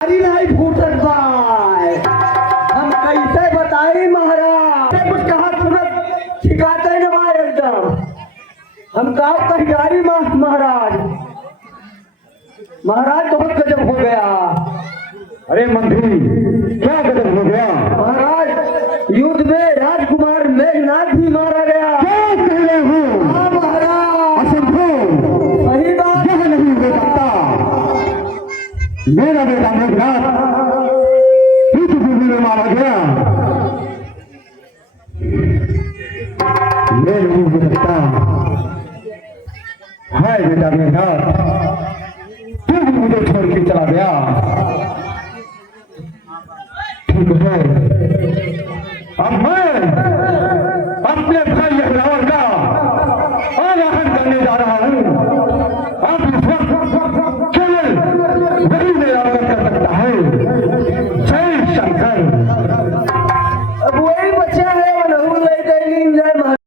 अरे नहीं फूट सकता है। हम कैसे बताए महाराज, कुछ कहा तुरंत शिकायत है ना एकदम। हम कहा तैयारी महाराज, महाराज बहुत गजब हो गया। अरे मंत्री क्या गजब हो गया? महाराज युद्ध में राजकुमार मेघनाथ भी मारा गया। क्या कह रहे हो? हाँ महाराज, असंभव, सही बात। यह नहीं हो सकता। मेरा बेटा मेघनाथ युद्ध में मारा गया, ये नहीं हो सकता। हाय बेटा मेघनाथ, तू मुझे छोड़ के चला गया। ठीक है,